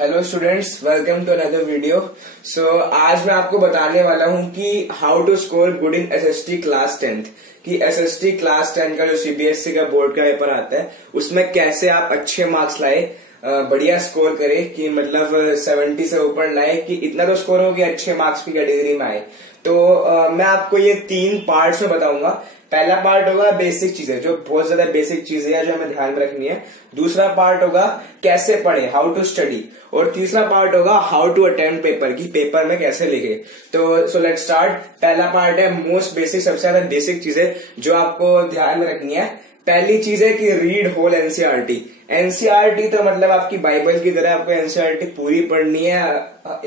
Hello students, welcome to another video. आज मैं आपको बताने वाला हूं कि how to score good in SST class 10th कि एसएसटी क्लास 10 का जो सीबीएसई का बोर्ड का पेपर आता है उसमें कैसे आप अच्छे मार्क्स लाए, बढ़िया स्कोर करे कि मतलब 70 से ऊपर लाए कि इतना तो स्कोर हो कि अच्छे मार्क्स की कैटेगरी में आए। तो मैं आपको ये 3 पार्ट्स में बताऊंगा। पहला पार्ट होगा बेसिक चीजें, जो बहुत ज्यादा बेसिक चीजें हैं जो हमें ध्यान में रखनी है। दूसरा पार्ट होगा कैसे पढ़े, हाउ टू स्टडी। और तीसरा पार्ट होगा हाउ टू अटेम्प्ट पेपर, की पेपर में कैसे लिखे। तो सो लेट्स स्टार्ट। पहला पार्ट है मोस्ट बेसिक, सबसे ज्यादा बेसिक चीजें जो आपको ध्यान में रखनी है। पहली चीज है कि रीड होल एनसीईआरटी। एनसीईआरटी तो मतलब आपकी बाइबल की तरह आपको एनसीईआरटी पूरी पढ़नी है,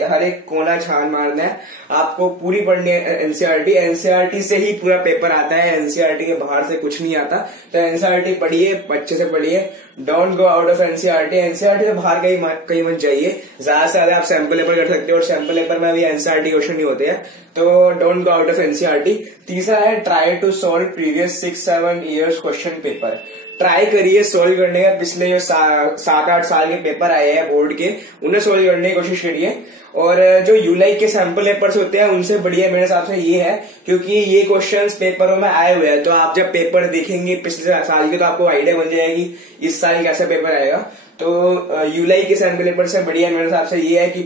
हर एक कोना छान मारना है, आपको पूरी पढ़नी है एनसीईआरटी। एनसीईआरटी से ही पूरा पेपर आता है, एनसीईआरटी के बाहर से कुछ नहीं आता। तो एनसीईआरटी पढ़िए, अच्छे से पढ़िए, don't go out of NCERT. NCERT से बाहर कहीं मत जाइए। ज्यादा से ज्यादा आप सैंपल पेपर कर सकते हो और सैंपल पेपर में भी एनसीईआरटी क्वेश्चन ही होते हैं, तो don't go out of NCERT. तीसरा है try to solve previous 6-7 years question paper. Try करिए सोल्व करने का, पिछले जो 7-8 साल के पेपर आए हैं बोर्ड के, उन्हें सोल्व करने की कोशिश करिए। और जो यूलाई के सैंपल पेपर्स होते हैं उनसे बढ़िया मेरे हिसाब से ये है, क्योंकि ये क्वेश्चंस पेपरों में आए हुए हैं। तो आप जब पेपर देखेंगे पिछले साल के तो आपको आइडिया बन जाएगी इस साल कैसा पेपर आएगा। तो यूलाई के सैंपल पेपर से बढ़िया मेरे हिसाब से ये है कि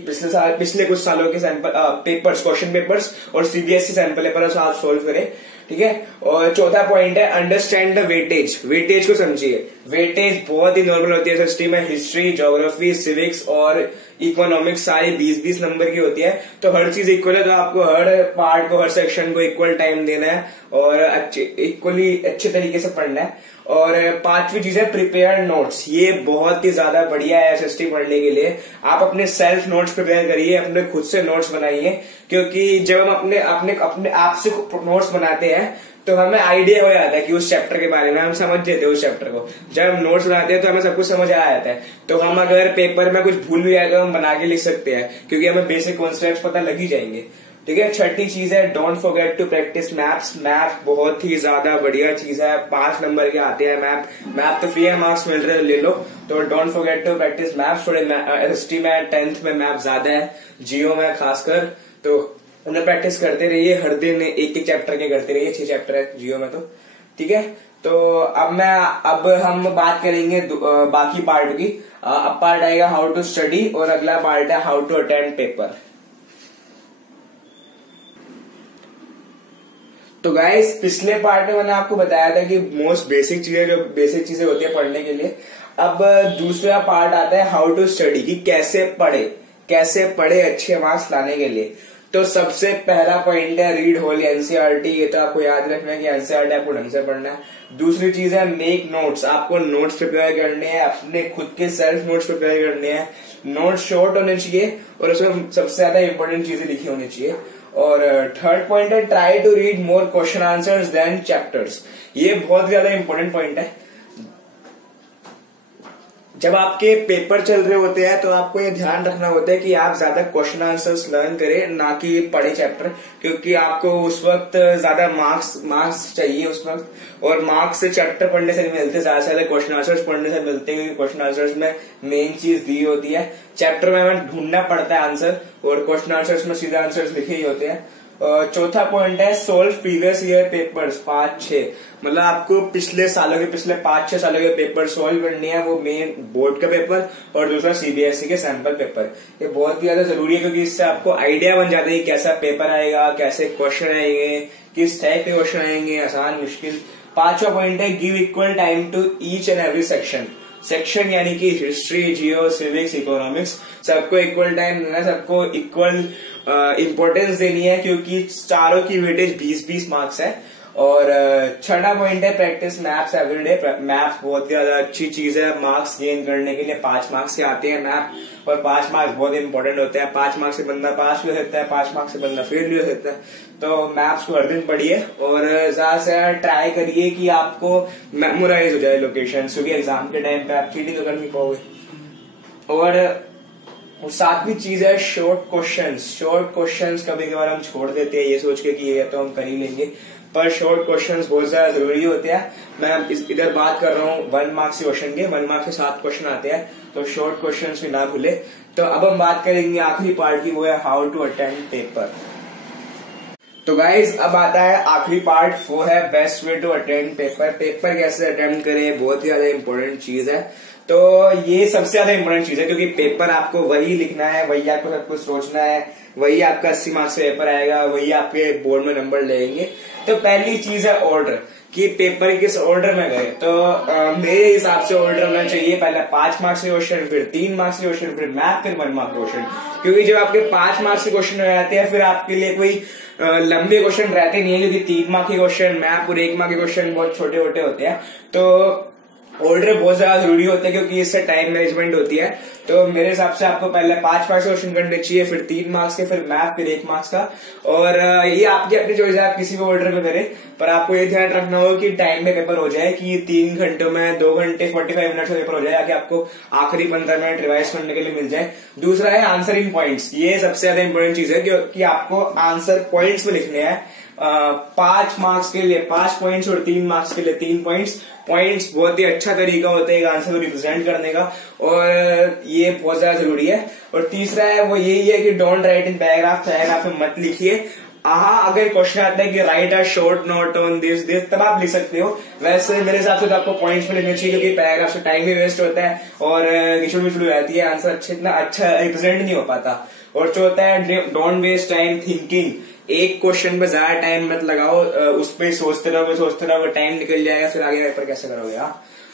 पिछले कुछ सालों के सैंपल पेपर्स, क्वेश्चन पेपर्स और सीबीएसई सैंपल पेपर आप सोल्व करें, ठीक है। और चौथा पॉइंट है अंडरस्टैंड द वेटेज। वेटेज को समझिए। वेटेज बहुत ही नॉर्मल होती है एसएसटी में। हिस्ट्री, ज्योग्राफी, सिविक्स और इकोनॉमिक्स सारी 20-20 नंबर की होती है। तो हर चीज इक्वल है, तो आपको हर पार्ट को, हर सेक्शन को इक्वल टाइम देना है और इक्वली अच्छे तरीके से पढ़ना है। और पांचवी चीज है प्रिपेयर नोट्स। ये बहुत ही ज्यादा बढ़िया है एसएसटी पढ़ने के लिए। आप अपने सेल्फ नोट्स प्रिपेयर करिए, अपने खुद से नोट्स बनाइए, क्योंकि जब हम अपने आप से नोट्स बनाते हैं तो हमें आइडिया हो जाता है कि उस चैप्टर के बारे में हम समझ जाते हैं उस चैप्टर को। जब हम नोट्स बनाते हैं तो हमें सब कुछ समझ आ जाता है। तो हम अगर पेपर में कुछ भूल भी जाए तो हम बना के लिख सकते हैं, क्योंकि हमें बेसिक कॉन्सेप्ट्स पता लग ही जाएंगे, ठीक है। छठी चीज है don't forget to practise maps. Map बहुत ही ज्यादा बढ़िया चीज है, 5 नंबर के आते हैं मैप तो फ्री है, मार्क्स मिल रहे हैं, ले लो। तो don't forget to practise maps. थोड़े एसएसटी में 10th में मैप ज्यादा है, जियो में खासकर, तो उन्हें प्रैक्टिस करते रहिए। हर दिन एक चैप्टर के करते रहिए, 6 चैप्टर है जियो में, तो ठीक है। तो अब हम बात करेंगे बाकी पार्ट की। अब पार्ट आएगा हाउ टू स्टडी और अगला पार्ट है हाउ टू अटेम्प्ट पेपर। तो गाइस, पिछले पार्ट में मैंने आपको बताया था कि मोस्ट बेसिक चीजें, जो बेसिक चीजें होती है पढ़ने के लिए। अब दूसरा पार्ट आता है हाउ टू स्टडी, कि कैसे पढ़े अच्छे मार्क्स लाने के लिए। तो सबसे पहला पॉइंट है रीड होल एनसीईआरटी। ये तो आपको याद रखना है कि एनसीईआरटी आपको ढंग से पढ़ना है। दूसरी चीज है मेक नोट्स। आपको नोट्स प्रिपेयर करने हैं, अपने खुद के सेल्फ नोट्स प्रिपेयर करने हैं। नोट्स शॉर्ट होने चाहिए और उसमें सबसे ज्यादा इंपॉर्टेंट चीजें लिखी होनी चाहिए। और थर्ड पॉइंट है try to read more question answers then chapters. ये बहुत ज्यादा इंपॉर्टेंट पॉइंट है। जब आपके पेपर चल रहे होते हैं तो आपको ये ध्यान रखना होता है कि आप ज्यादा क्वेश्चन आंसर्स लर्न करें, ना कि पढ़े चैप्टर, क्योंकि आपको उस वक्त ज्यादा मार्क्स चाहिए उस वक्त। और मार्क्स से चैप्टर पढ़ने से नहीं मिलते, ज्यादा से ज्यादा क्वेश्चन आंसर्स पढ़ने से मिलते हैं, क्योंकि क्वेश्चन आंसर्स में मेन चीज दी होती है। चैप्टर में हमें ढूंढना पड़ता है आंसर, और क्वेश्चन आंसर्स में सीधा आंसर्स लिखे ही होते हैं। चौथा पॉइंट है सोल्व प्रीवियस ईयर पेपर्स 5-6। मतलब आपको पिछले 5-6 सालों के पेपर सोल्व करने हैं, वो मेन बोर्ड का पेपर और दूसरा सीबीएसई के सैंपल पेपर। ये बहुत ही ज्यादा जरूरी है, क्योंकि इससे आपको आइडिया बन जाता है कि कैसा पेपर आएगा, कैसे क्वेश्चन आएंगे, किस टाइप के क्वेश्चन आएंगे, आसान मुश्किल। पांचवा पॉइंट है give equal time to each and every section यानी कि हिस्ट्री, जियो, सिविक्स, इकोनॉमिक्स, सबको इक्वल टाइम देना है, सबको इक्वल इंपॉर्टेंस देनी है, क्योंकि चारों की वेटेज 20-20 मार्क्स है। और छठा पॉइंट है प्रैक्टिस मैप्स एवरीडे। मैप्स बहुत ज्यादा अच्छी चीज है मार्क्स गेन करने के लिए। 5 मार्क्स से आते हैं मैप, और 5 मार्क्स बहुत इंपॉर्टेंट होते हैं। 5 मार्क्स से बंदा पास भी हो सकता है, 5 मार्क्स से बंदा फेल भी हो सकता है। तो मैप्स को हर दिन पढ़िए और ज्यादा से ज्यादा ट्राई करिए कि आपको मेमोराइज हो जाए लोकेशन, क्योंकि एग्जाम के टाइम पे आप चीटिंग तो कर नहीं पाओगे। और सातवीं चीज है शॉर्ट क्वेश्चंस। कभी कभार हम छोड़ देते हैं ये सोच के कि ये तो हम कर ही लेंगे, पर शॉर्ट क्वेश्चंस बहुत ज्यादा जरूरी होते हैं। मैं इधर बात कर रहा हूँ 1 मार्क्स के क्वेश्चन के। 1 मार्क्स के 7 क्वेश्चन आते हैं, तो शॉर्ट क्वेश्चंस भी ना भूले। तो अब हम बात करेंगे आखिरी पार्ट की, वो है हाउ टू अटेम्प्ट पेपर। तो गाइज अब आता है आखिरी पार्ट, वो है best way to attempt paper. Paper कैसे अटेम्प्ट करें, बहुत ही ज्यादा इंपॉर्टेंट चीज है। तो ये सबसे ज्यादा इंपॉर्टेंट चीज है, क्योंकि पेपर आपको वही लिखना है, वही आपको सब कुछ सोचना है, वही आपका 80 मार्क्स का पेपर आएगा, वही आपके बोर्ड में नंबर लेंगे। तो पहली चीज है ऑर्डर, कि पेपर किस ऑर्डर में गए। तो मेरे हिसाब से ऑर्डर होना चाहिए पहले 5 मार्क्स के क्वेश्चन, फिर 3 मार्क्स के क्वेश्चन, फिर मैथ, फिर 1 मार्क्स क्वेश्चन। क्योंकि जब आपके 5 मार्क्स के क्वेश्चन हो जाते हैं, फिर आपके लिए कोई लंबे क्वेश्चन रहते नहीं है, क्योंकि 3 मार्क्स के क्वेश्चन, मैथ और 1 मार्क्स के क्वेश्चन बहुत छोटे छोटे होते हैं। तो ऑर्डर बहुत ज्यादा जरूरी होता है, क्योंकि इससे टाइम मैनेजमेंट होती है। तो मेरे हिसाब से आपको पहले 5 मार्क्स क्वेश्चन करने चाहिए, फिर 3 मार्क्स के, फिर मैथ, फिर 1 मार्क्स का। और ये आपकी अपनी चॉइस है, आप किसी भी ऑर्डर में करें, पर आपको ये ध्यान रखना होगा कि टाइम में पेपर हो जाए, कि 3 घंटों में 2 घंटे 45 मिनट का पेपर हो जाए, ताकि आपको आखिरी 15 मिनट रिवाइज करने के लिए मिल जाए। दूसरा है आंसरिंग पॉइंट्स। ये सबसे ज्यादा इंपॉर्टेंट चीज है, कि आपको आंसर पॉइंट्स में लिखने हैं। 5 मार्क्स के लिए 5 पॉइंट्स और 3 मार्क्स के लिए 3 पॉइंट्स। पॉइंट्स बहुत ही अच्छा तरीका होता है एक आंसर को रिप्रेजेंट करने का, और ये बहुत ज्यादा जरूरी है। और तीसरा है वो यही है कि डोंट राइट इन पैराग्राफ में मत लिखिए। अगर क्वेश्चन आता है कि right a short note on this, तब आप लिख सकते हो। वैसे मेरे हिसाब से तो आपको पॉइंट्स में लिखना चाहिए, क्योंकि पैराग्राफ से टाइम भी वेस्ट होता है और घिचुड़ विचुड़ हो जाती है, आंसर इतना अच्छा रिप्रेजेंट नहीं हो पाता। और चौथा है डोंट वेस्ट टाइम थिंकिंग। एक क्वेश्चन पे ज्यादा टाइम मत लगाओ, उस पर सोचते रहोगे, टाइम निकल जाएगा, फिर आगे पेपर कैसे करोगे।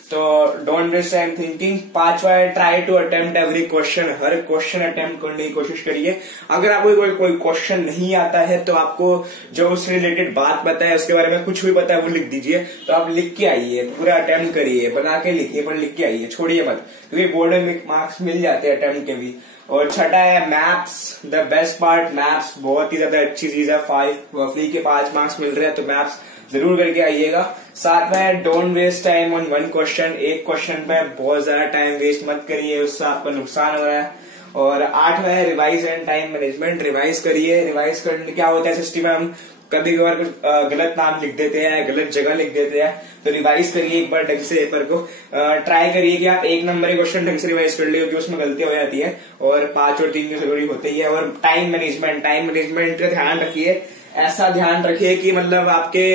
तो डोंट वेस्ट टाइम थिंकिंग। 5वां है try to attempt every question. हर क्वेश्चन अटेम्प्ट करने की कोशिश करिए। अगर आपको कोई क्वेश्चन नहीं आता है, तो आपको जो उससे रिलेटेड बात पता है, उसके बारे में कुछ भी पता है, वो लिख दीजिए। तो आप लिख के आइए, पूरा अटेम्प्ट करिए, बना के लिखिए, पर लिख के आइए, छोड़िए मत, क्योंकि बोर्ड में मार्क्स मिल जाते हैं अटेम्प्ट के भी। और छठा है maths, the best part. Maths बहुत ही ज्यादा अच्छी चीज है। फ्री के 5 मार्क्स मिल रहे हैं, तो मैथ्स जरूर करके आइएगा। 7वां है don't waste time on 1 question. एक क्वेश्चन पे बहुत ज्यादा टाइम वेस्ट मत करिए, उससे आपका नुकसान हो रहा है। और 8वां है revise and time management. Revise करिए। रिवाइज करने क्या होता है सिस्टम में, हम कभी कभार कुछ गलत नाम लिख देते हैं, गलत जगह लिख देते हैं। तो रिवाइज करिए एक बार ढंग से पेपर को। ट्राई करिए कि आप 1 नंबर के क्वेश्चन ढंग से रिवाइज कर लियो, कि उसमें गलतियां हो जाती है। और 5 और 3 की जरूरी होती है। और टाइम मैनेजमेंट का ध्यान रखिए। ऐसा ध्यान रखिए कि मतलब आपके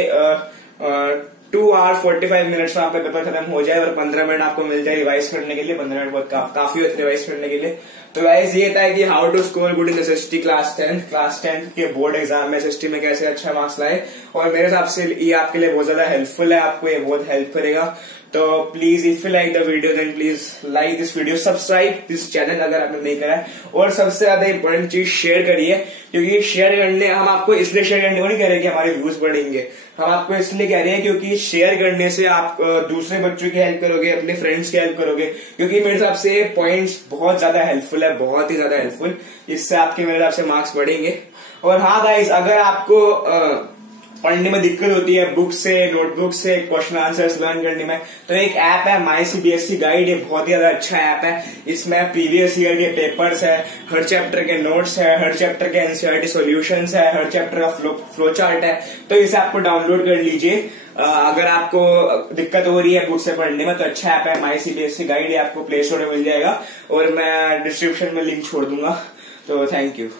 2 hours 45 मिनट्स में आपका पेपर खत्म हो जाए, और 15 मिनट आपको मिल जाए रिवाइज करने के लिए। 15 मिनट बहुत काफी होते रिवाइज करने के लिए। तो गाइस ये था कि how to score good in SST class 10 के बोर्ड एग्जाम में एसएसटी में कैसे अच्छा मार्क्स लाए। और मेरे हिसाब से ये आपके लिए बहुत ज्यादा हेल्पफुल है, आपको ये बहुत हेल्प करेगा। तो please if you like the video then please like this video, subscribe this channel अगर आपने नहीं करा है। और सबसे ज्यादा इंपॉर्टेंट चीज शेयर करिए, क्योंकि शेयर करने हम आपको इसलिए शेयर करने को नहीं कह रहे कि हमारे व्यूज बढ़ेंगे, हम आपको इसलिए कह रहे हैं क्योंकि शेयर करने से आप दूसरे बच्चों की हेल्प करोगे, अपने फ्रेंड्स की हेल्प करोगे। क्योंकि मेरे हिसाब से पॉइंट्स बहुत ज्यादा हेल्पफुल है, बहुत ही ज्यादा हेल्पफुल। इससे आपके मेरे हिसाब से मार्क्स बढ़ेंगे। और हाँ गाइस, अगर आपको पढ़ने में दिक्कत होती है बुक से, नोटबुक से क्वेश्चन आंसर्स लर्न करने में, तो एक ऐप है माई सीबीएसई गाइड। ये बहुत ही ज्यादा अच्छा ऐप है। इसमें प्रीवियस ईयर के पेपर्स है, हर चैप्टर के नोट्स है, हर चैप्टर के एनसीईआरटी सॉल्यूशंस है, हर चैप्टर का फ्लो चार्ट है। तो इसे आपको डाउनलोड कर लीजिए। अगर आपको दिक्कत हो रही है बुक से पढ़ने में, तो अच्छा ऐप है माई सीबीएसई गाइड। ये आपको प्ले स्टोर में मिल जाएगा, और मैं डिस्क्रिप्शन में लिंक छोड़ दूंगा। तो थैंक यू।